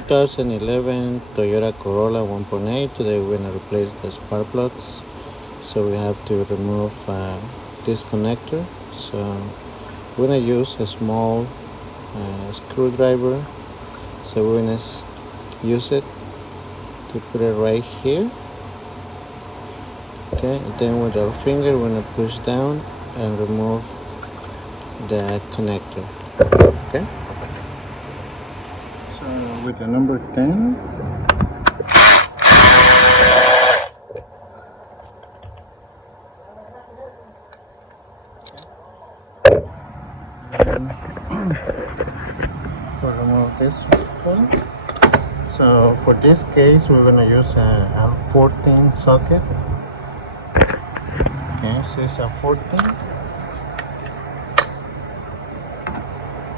2011 Toyota Corolla 1.8. Today we're going to replace the spark plugs, so we have to remove this connector. So we're going to use a small screwdriver. So we're going to use it to put it right here. Okay, and then with our finger we're going to push down and remove the connector. Okay, so with the number 10, we'll remove this one. So for this case we're going to use a 14 socket. Okay, so this is a 14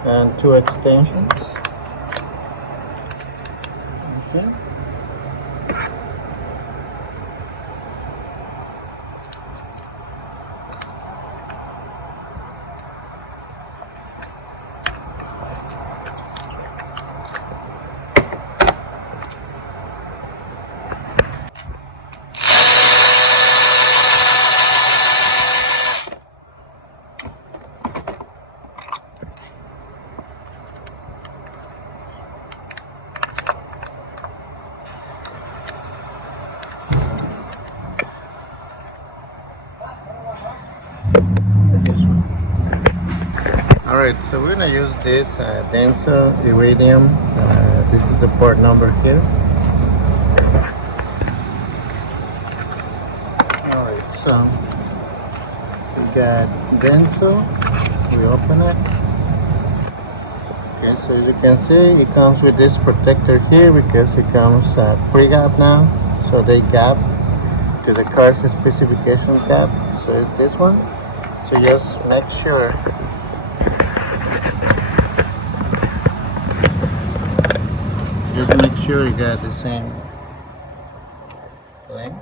and 2 extensions. Okay. Alright, so we're gonna use this denser iridium. This is the part number here. Alright, so we got denso. We open it. Okay, so as you can see, it comes with this protector here because it comes pre-gap now. So they gap to the car's specification gap. So it's this one. So just make sure you got the same length.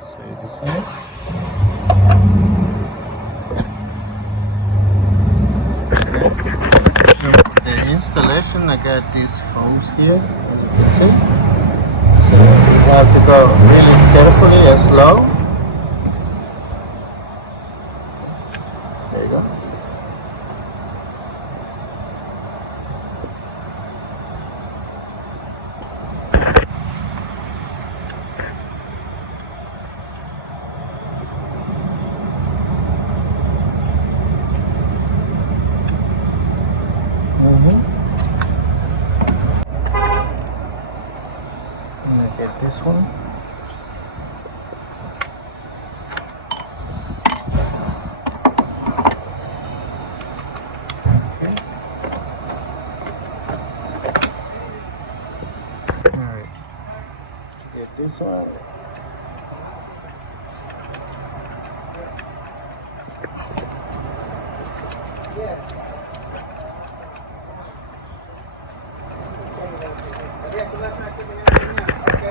So it's the same. Okay. The installation, I got these holes here, as you can see. So you have to go really carefully and slow. There you go. I'm gonna get this one. Okay. Alright. Let's get this one.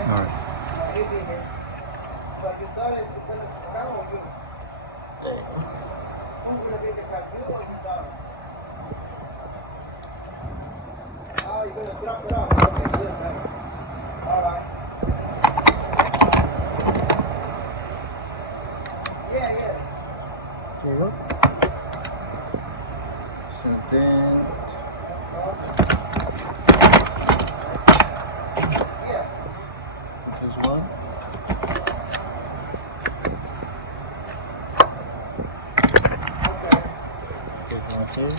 Alright. There you go. So then this one. Get one here.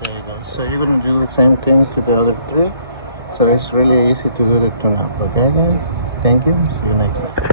There you go. So you're going to do the same thing to the other three. So it's really easy to do the tune-up. Okay guys? Thank you. See you next time.